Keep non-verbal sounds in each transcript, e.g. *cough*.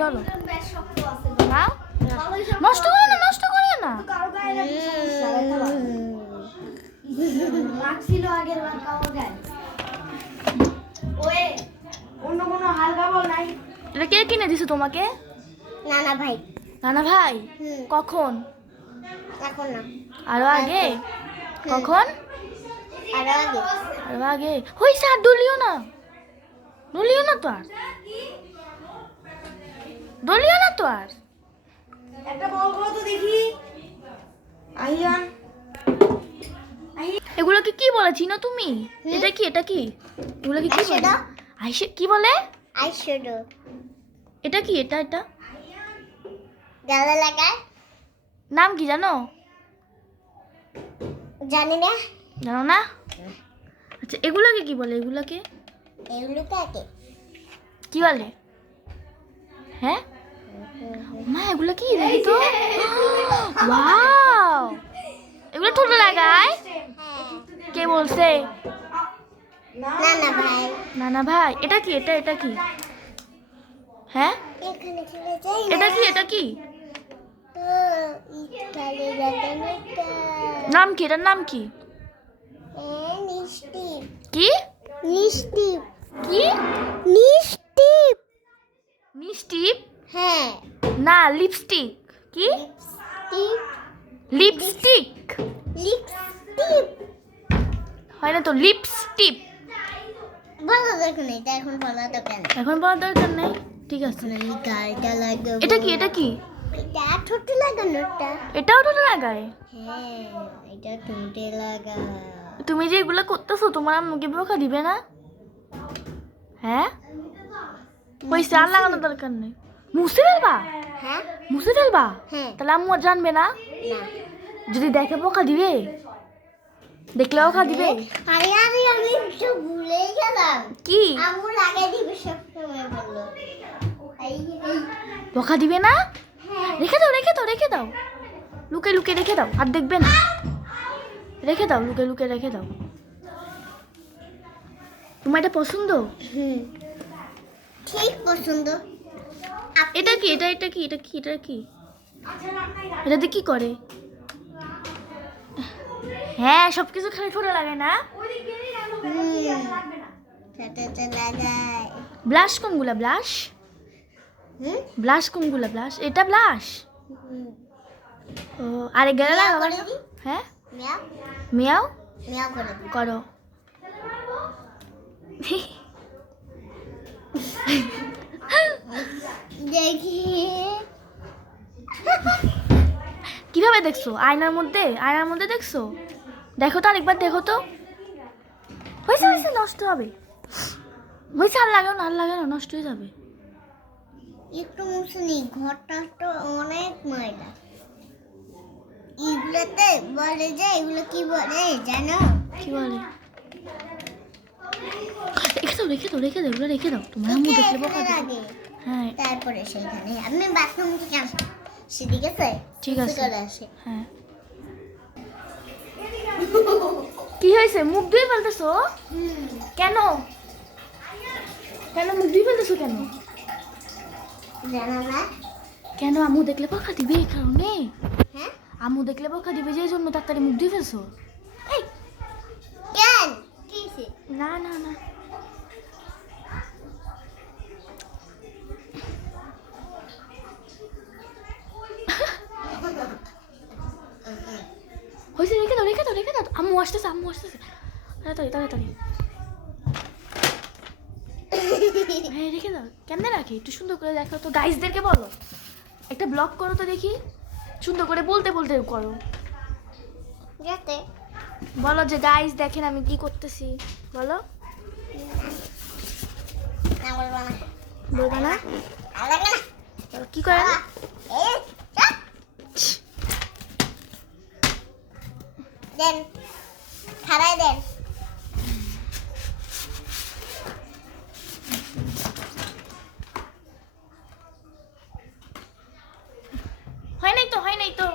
ধরো। না নষ্ট করে না নষ্ট করে না। রাখছিল আগের বার কাউর গায়ে ওয়ে অন্য কোনো হালকা বল নাই এটা কে কিনে দিছে তোমাকে? নানা ভাই। নানা ভাই? কখন? এখন না। আরও আগে? কখন? আর আগে। আরও আগে। হইছে আর দলিও না। দলিও না তো আর। দলিও না তো আর? একটা বল করো তো দেখি। আইয়ান এগুলোকে কি বলে চিনো তুমি? এটা কি এটা কি? এগুলোকে কি বলে? আইসে কি বলে? আইশ্যাডো এটা কি এটা এটা? গালে লাগায় নাম কি জানো? জানি না। জানো না? আচ্ছা এগুলোকে কি বলে এগুলোকে? এগুলো কাকে কি বলে? হ্যাঁ? মা এগুলো কি দেখি তো ওয়াও এগুলো ঠোঁটে লাগায় কে বলছে ভাই নানা ভাই এটা কি এটা এটা কি হ্যাঁ এটা কি এটা কি নাম কি এটার নাম কি কি মিষ্টি কি মিষ্টি মিষ্টি হ্যাঁ। না লিপস্টিক কি? লিপস্টিক লিপস্টিক হয় না তো লিপস্টিক ভালো দেখুন এটা এখন ভালো দোকান এখন বলার দরকার নেই? ঠিক আছে। এই গাড়িটা লাগাবো। এটা কি এটা কি? এটা ঠোঁটে লাগানোটা এটাও ঠোঁটে লাগায়? হ্যাঁ এটা ঠোঁটে লাগা। তুমি যে এগুলো করতেছো তোমার মুখে বোকা দিবে না? হ্যাঁ? আর লাগানোর দরকার নেই। মুছে ফেলবা? হ্যাঁ। মুছে ফেলবা? হ্যাঁ। তাহলে আম্মু আর জানবে না? যদি দেখে বোকা দিবে? দেখলে বোকা দিবে? আরে আরে আমি তো ভুলে গেলাম। কি? আমু লাগাই দিবে সব সময় বলল দিবে না? হ্যাঁ। রেখে দাও রেখে দাও রেখে দাও। লুকে লুকে রেখে দাও। আর দেখবে না। রেখে দাও লুকে লুকে রেখে দাও। তোমার এটা পছন্দ? হুম। ঠিক পছন্দ। এটা কি এটা এটা কি এটা কি এটা কি? এটাতে কি করে? হ্যাঁ সব কিছু খালি ঠোঁটে লাগে না। ব্লাশ কোনগুলা ব্লাশ? হুম? ব্লাশ কোনগুলা ব্লাশ? এটা ব্লাশ? ও আরে গেলে মিয়াও লাগাবো করে না? দিই। হ্যাঁ? মিয়াও? করো *laughs* দেখি। কীভাবে দেখছ? আয়নার মধ্যে? আয়নার মধ্যে দেখছ? দেখো তো আরেকবার দেখো তো। হয়েছে হয়েছে নষ্ট হবে। হয়েছে আর লাগাও না আর লাগাও না নষ্ট হয়ে যাবে। একটু মুছে নি ঘরটা তো অনেক ময়লা। এগুলোতে বলে যে এগুলো কি বলে জানো? কি বলে? রেখে দাও রেখে দাও রেখে দাও রেখে দাও। তোমার আম্মু দেখলে বকা দেবে। হ্যাঁ। তারপরে সেইখানে। আমি বাথরুম থেকে আসি সেদিকে ঠিক আছে। চলে আসে। হ্যাঁ। কি হয়েছে? মুখ ধুয়ে ফেলতেছো? কেন? কেন মুখ ধুয়ে ফেলতেছো কেন? কেন আম্মু দেখলে বকা দিবে এই কারণে? হ্যাঁ? আম্মু দেখলে বকা দিবে যে জন্য তাড়াতাড়ি মুখ ধুয়ে ফেলছো এই কেন কি হইছে? না না না। হয়েছে, রেখে দাও রেখে দাও রেখে দাও। আম্মু আসতেছে আম্মু আসতেছে। তাড়াতাড়ি তাড়াতাড়ি। হ্যাঁ রেখে দাও। কেমনে রাখি? একটু সুন্দর করে দেখো তো। গাইজদেরকে বলো। একটা ব্লগ করো তো দেখি। সুন্দর করে বলতে বলতে করো। যাতে বলো যে গাইজ দেখেন আমি কি করতেছি। বলো। বলবে না। কি করেন? দেন খারাই দেন। হয় নাই তো হয় নাই তো।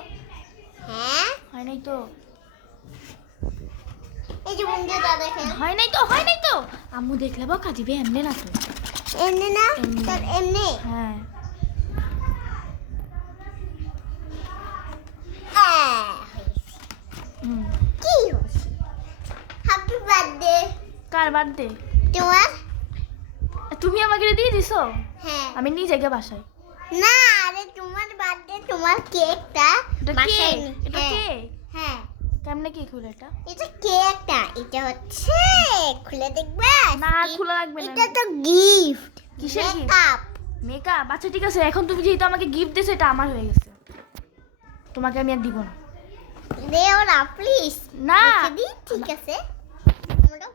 হ্যাঁ? হয় নাই তো। নাই তো নাই তো। আম্মু দেখলে এমনি না তো। এমনি না? তার এমনি? হ্যাঁ। বার্থডে কার বার্থডে তোমার? তুমি আমাকে দিয়ে দিছো? হ্যাঁ। আমি নিজে গিয়ে বাসায়। না আরে তোমার বার্থডে তোমার কেকটা বাসায় এটা হ্যাঁ। হ্যাঁ কি খুলে এটা? এটা কেকটা এটা হচ্ছে খুলে দেখবে? না খুলে লাগবে না। এটা তো গিফট কিসের? মেকআপ মেকআপ আচ্ছা ঠিক আছে এখন তুমি যেহেতু আমাকে গিফট দিছো এটা আমার হয়ে গেছে। তোমাকে আমি আর দিব না। দেও না প্লিজ না। ঠিক আছে। ওগুলো